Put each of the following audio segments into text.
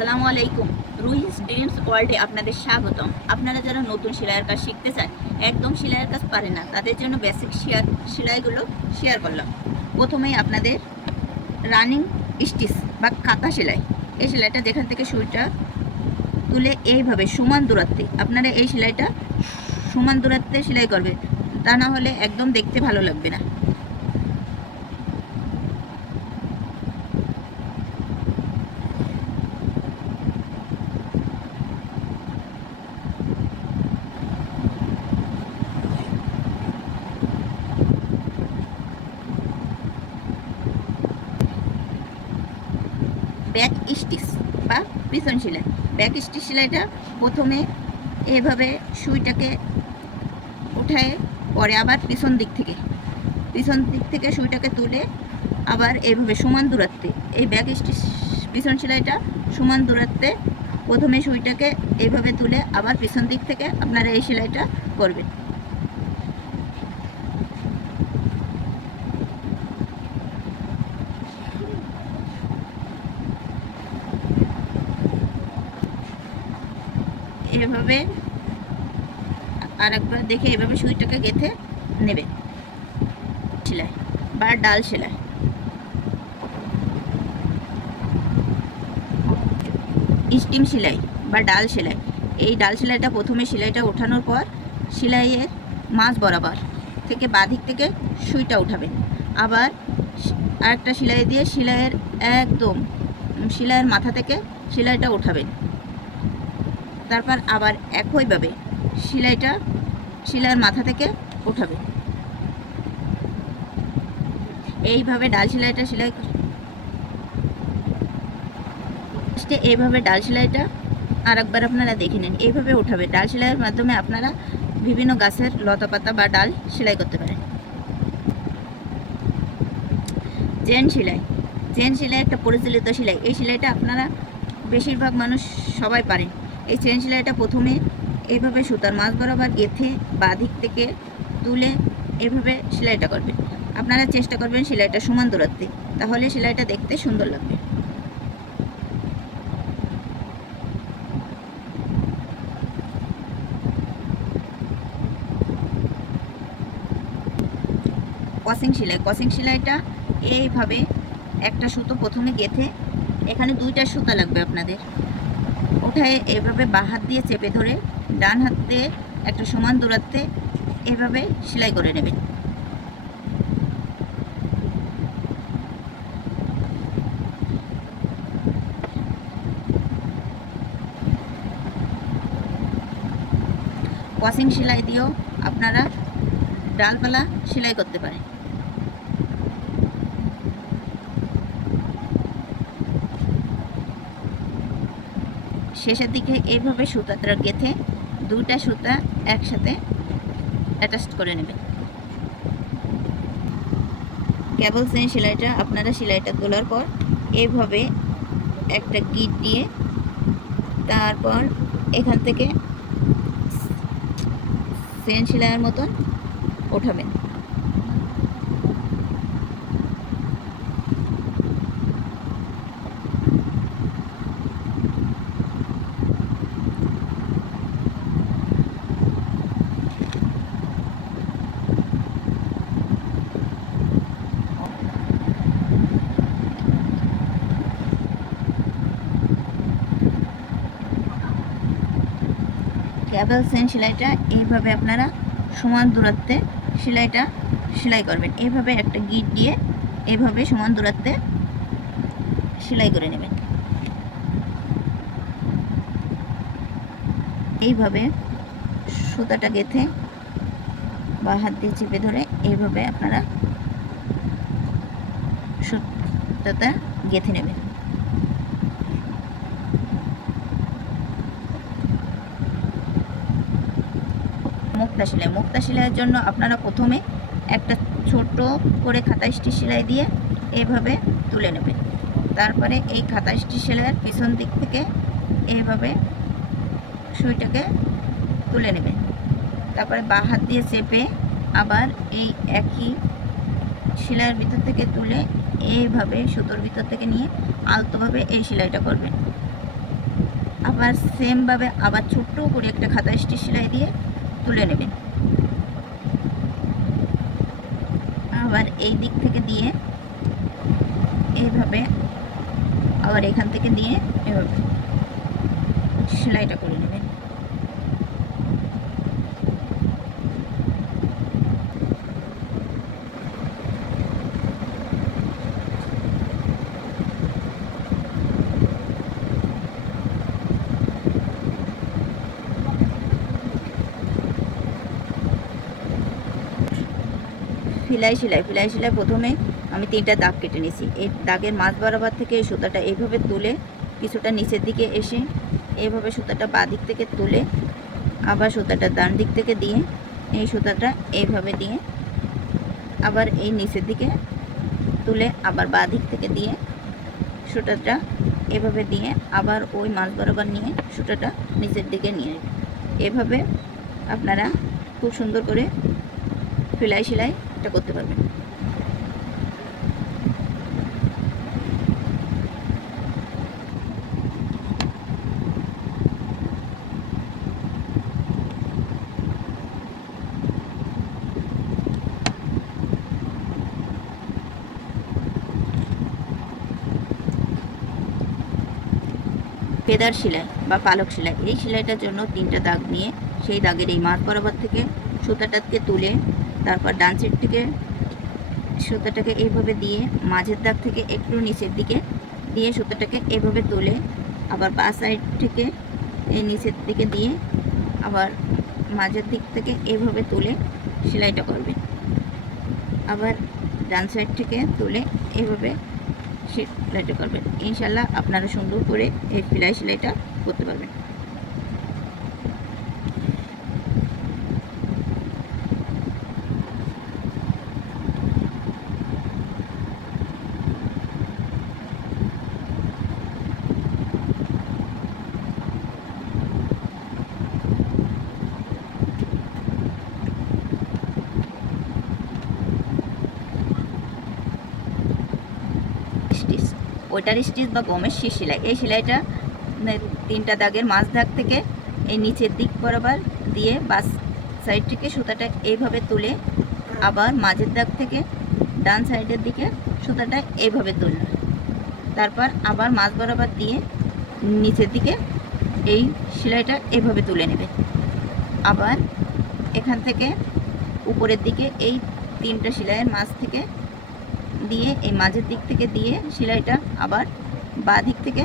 আসসালামু আলাইকুম। রুহিস ড্রিমস ওয়ার্ল্ডে আপনাদের স্বাগতম। আপনারা যারা নতুন সেলাইয়ের কাজ শিখতে চান, একদম সেলাইয়ের কাজ পারে না। তাদের জন্য বেসিক শেয়ার সেলাইগুলো শেয়ার করলাম। প্রথমেই আপনাদের রানিং স্টিচ বা কাঁথা সেলাই। এই সেলাইটা যেখান থেকে সুইটা তুলে এইভাবে সমান দূরত্বে, আপনারা এই সেলাইটা সমান দূরত্বে সেলাই করবে তা না হলে একদম দেখতে ভালো লাগবে না ব্যাক স্টিচ বা পিছন সেলাই। ব্যাক স্টিচ সেলাইটা প্রথমে এভাবে সুইটাকে উঠায়, পরে আবার পিছন দিক থেকে। পিছন দিক থেকে সুইটাকে তুলে আবার এইভাবে সমান দূরত্বে, এই ব্যাক স্টিচ পিছন সেলাইটা সমান দূরত্বে প্রথমে সুইটাকে এইভাবে তুলে আবার পিছন দিক থেকে আপনারা এই সেলাইটা করবেন। এভাবে আর একবার দেখে এভাবে সুইটাকে গেথে নেবে। সেলাই বা ডাল সেলাই। স্টিম সেলাই বা ডাল সেলাই। এই ডাল সেলাইটা প্রথমে সেলাইটা ওঠানোর পর সেলাইয়ের মাছ বরাবর থেকে বাঁদিক থেকে সুইটা উঠাবেন। আবার আরেকটা সেলাই দিয়ে সেলাইয়ের একদম সেলাইয়ের মাথা থেকে সেলাইটা উঠাবেন তারপর আবার একইভাবে সেলাইটা, সেলাইয়ের মাথা থেকে উঠাবে এইভাবে ডাল সেলাইটা সেলাই এইভাবে ডাল সেলাইটা আর একবার আপনারা দেখে নিন। এইভাবে উঠাবে ডাল সেলাইয়ের মাধ্যমে আপনারা বিভিন্ন গাছের লতা পাতা বা ডাল সেলাই করতে পারেন। চেন সেলাই। চেন সেলাই একটা পরিচালিত সেলাই। এই সেলাইটা আপনারা বেশিরভাগ মানুষ সবাই পারেন। এই চেন সেলাইটা প্রথমে এইভাবে সুতার মাছ বরাবর গেথে বাঁদিক থেকে তুলে এভাবে সেলাইটা করবেন। আপনারা চেষ্টা করবেন সেলাইটা সমান দূরত্বে, তাহলে সেলাইটা দেখতে সুন্দর লাগবে। কসিং সেলাই, কসিং সেলাইটা এইভাবে একটা সুতো প্রথমে গেথে এখানে দুইটা সুতা লাগবে আপনাদের। ওঠায় এইভাবে বা হাত দিয়ে চেপে ধরে ডান হাত দিয়ে একটা সমান দূরত্বে এভাবে সেলাই করে নেবেন। ওয়াশিং সেলাই দিয়েও আপনারা ডালপালা সেলাই করতে পারেন। শেষের দিকে এইভাবে সুতাটা গেঁথে দুটা সুতা একসাথে অ্যাটাচ করে নেবেন কেবল সেন সেলাইটা, আপনারা সেলাইটা তোলার পর এইভাবে একটা গিট দিয়ে তারপর এখান থেকে সেন সেলাইয়ের মতন ওঠাবেন। ক্যাবেল সেন সেলাইটা এইভাবে আপনারা সমান দূরত্বে সেলাইটা সেলাই করবেন। এইভাবে একটা গিট দিয়ে এইভাবে সমান দূরত্বে সেলাই করে নেবেন। এইভাবে সুতাটা গেথে বা হাত দিয়ে চেপে ধরে এইভাবে আপনারা সুতাটা গেথে নেবেন। মুক্তা সেলাই। মুক্তা সেলাইয়ের জন্য আপনারা প্রথমে একটা ছোট করে খাতা স্টিচ সেলাই দিয়ে এইভাবে তুলে নেবেন। তারপরে এই খাতা স্টিচ সেলাইয়ের পিছন দিক থেকে এইভাবে সুইটাকে তুলে নেবেন। তারপরে বা হাত দিয়ে চেপে আবার এই একই সেলাইয়ের ভিতর থেকে তুলে এইভাবে সুতোর ভিতর থেকে নিয়ে আলতোভাবে এই সেলাইটা করবেন। আবার সেমভাবে আবার ছোট্ট করে একটা খাতা স্টিচ সেলাই দিয়ে তুলে নেবেন আবার এই দিক থেকে দিয়ে এইভাবে আবার এখান থেকে দিয়ে এভাবে সেলাইটা করে নেবেন ফিলাই সেলাই ফিলাই সেলাই প্রথমে আমি তিনটা দাগ কেটে নিয়েছি। এই দাগের মাছ বরাবর থেকে এই সুতাটা এইভাবে তুলে কিছুটা নিচের দিকে এসে এইভাবে সুতাটা বাঁ দিক থেকে তুলে আবার সুতাটা ডান দিক থেকে দিয়ে এই সুতাটা এইভাবে দিয়ে আবার এই নিচের দিকে তুলে আবার বাঁ দিক থেকে দিয়ে সুতাটা এভাবে দিয়ে আবার ওই মাছ বরাবর নিয়ে সুতাটা নিচের দিকে নিয়ে এভাবে আপনারা খুব সুন্দর করে সেলাই সেলাই সেলাইটা করতে পারবেন। ফেদার সেলাই বা পালক সেলাই, এই সেলাইটার জন্য তিনটা দাগ নিয়ে সেই দাগের এই মাছ বরাবর থেকে সুতাটাকে তুলে তারপর ডান সাইড থেকে সুতাটাকে এইভাবে দিয়ে, মাঝের দাগ থেকে একটু নিচের দিকে দিয়ে সুতাটাকে এভাবে তুলে, আবার বা সাইড থেকে এই নিচের দিকে দিয়ে আবার মাঝের দিক থেকে এভাবে তুলে সেলাইটা করবেন। আবার ডান সাইড থেকে তুলে এভাবে সেলাইটা করবেন। ইনশাল্লাহ আপনারা সুন্দর করে এই সেলাই সেলাইটা করতে পারবেন স্টিচ ওইটার স্টিচ বা গমের শীষ সেলাই। এই সেলাইটা মানে তিনটা দাগের মাঝ দাগ থেকে এই নিচের দিক বরাবর দিয়ে বাস সাইড থেকে সুতাটা এইভাবে তুলে আবার মাঝের দাগ থেকে ডান সাইডের দিকে সুতাটা এইভাবে তুলবে তারপর আবার মাছ বরাবর দিয়ে নিচের দিকে এই সেলাইটা এভাবে তুলে নেবে। আবার এখান থেকে উপরের দিকে এই তিনটা সেলাইয়ের মাছ থেকে দিয়ে এই মাঝের দিক থেকে দিয়ে সেলাইটা আবার বা দিক থেকে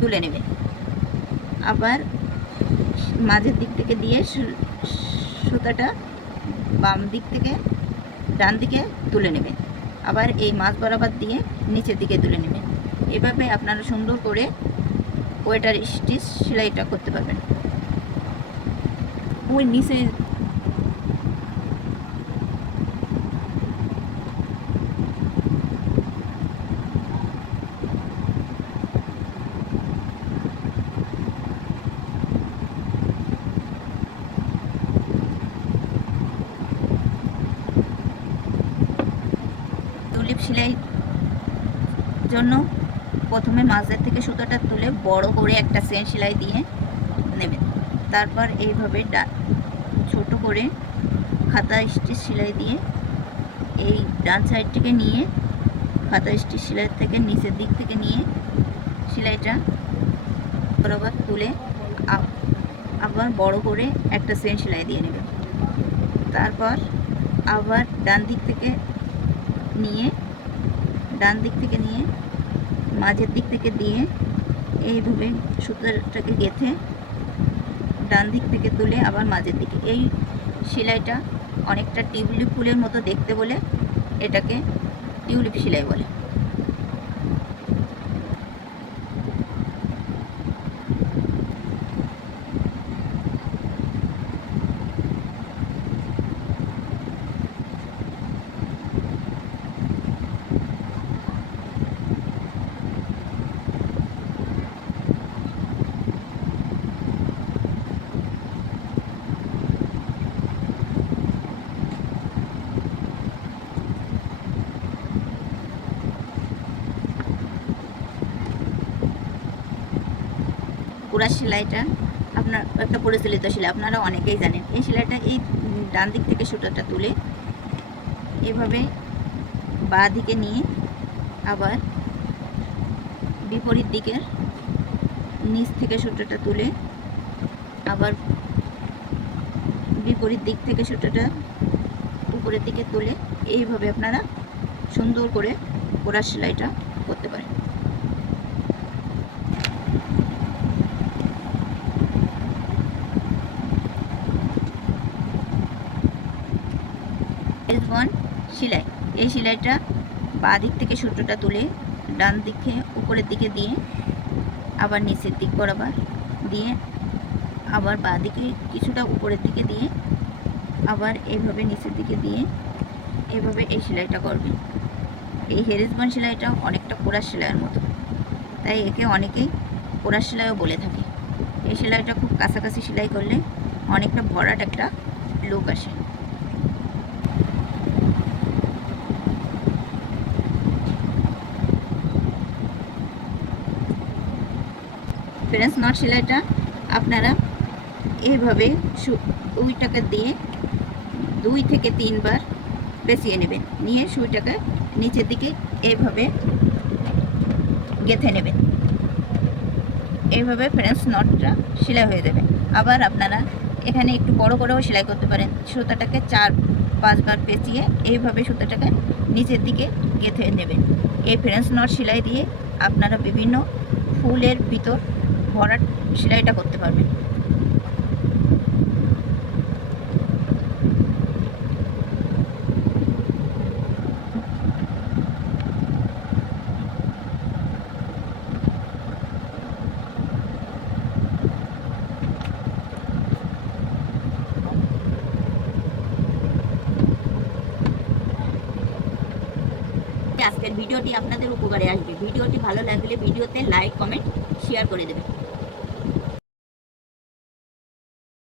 তুলে নেবে। আবার মাঝের দিক থেকে দিয়ে সুতাটা বাম দিক থেকে ডান দিকে তুলে নেবে। আবার এই মাছ বরাবর দিয়ে নিচের দিকে তুলে নেবে। এভাবে আপনারা সুন্দর করে ওয়েটার স্টিচ সেলাইটা করতে পারবেন। ওই নিচে তুলিপ সেলাই জন্য প্রথমে মাঝের থেকে সুতোটা তুলে বড় করে একটা সেন সেলাই দিয়ে নেবেন। তারপর এইভাবে ডা- ছোট করে খাতা স্টিচ সেলাই দিয়ে এই ডান সাইড থেকে নিয়ে খাতা স্টিচ সেলাই থেকে নিচের দিক থেকে নিয়ে সেলাইটা বরাবর তুলে আবার বড় করে একটা সেন সেলাই দিয়ে নেবেন। তারপর আবার ডান দিক থেকে নিয়ে, ডান দিক থেকে নিয়ে মাঝের দিক থেকে দিয়ে এইভাবে সুতোটাকে গেঁথে ডান দিক থেকে তুলে আবার মাঝের দিকে। এই সেলাইটা অনেকটা টিউলিপ ফুলের মতো দেখতে বলে এটাকে টিউলিপ সেলাই বলে। পুরা সেলাইটা আপনার একটা পরিচালিত সেলাই, আপনারা অনেকেই জানেন। এই সেলাইটা এই ডান দিক থেকে সুতোটা তুলে এভাবে বা দিকে নিয়ে আবার বিপরীত দিকের নিচ থেকে সুতোটা তুলে আবার বিপরীত দিক থেকে সুতোটা উপরের দিকে তুলে এইভাবে আপনারা সুন্দর করে কোরার সেলাইটা করতে পারেন। সেলাই। এই সেলাইটা বাঁ দিক থেকে সুতোটা তুলে ডান দিকে, উপরের দিকে দিয়ে আবার নিচের দিক বরাবর দিয়ে আবার বাঁ দিকে কিছুটা উপরের দিকে দিয়ে আবার এইভাবে নিচের দিকে দিয়ে এভাবে এই সেলাইটা করবে। এই হেরিসবন সেলাইটা অনেকটা কোরার সেলাইয়ের মতো। তাই একে অনেকেই কোরার সেলাইও বলে থাকে। এই সেলাইটা খুব কাছাকাছি সেলাই করলে অনেকটা ভরাট একটা লুক আসে। ফ্রেন্স নট সেলাইটা আপনারা এইভাবে সুইটাকে দিয়ে দুই থেকে তিনবার পেঁচিয়ে নেবেন। নিয়ে সুইটাকে নিচের দিকে এইভাবে গেঁথে নেবেন। এইভাবে ফ্রেন্স নটটা সেলাই হয়ে যাবে। আবার আপনারা এখানে একটু বড় করেও সেলাই করতে পারেন। সুতাটাকে চার, পাঁচবার পেঁচিয়ে এইভাবে সুতাটাকে নিচের দিকে গেঁথে নেবেন। এই ফ্রেন্স নট সেলাই দিয়ে আপনারা বিভিন্ন ফুলের ভিতর ভরাট, সেলাইটা করতে পারবেন আজকের ভিডিওটি আপনাদের উপকারে আসবে। ভিডিওটি ভালো লাগলে ভিডিওতে লাইক কমেন্ট শেয়ার করে দেবেন।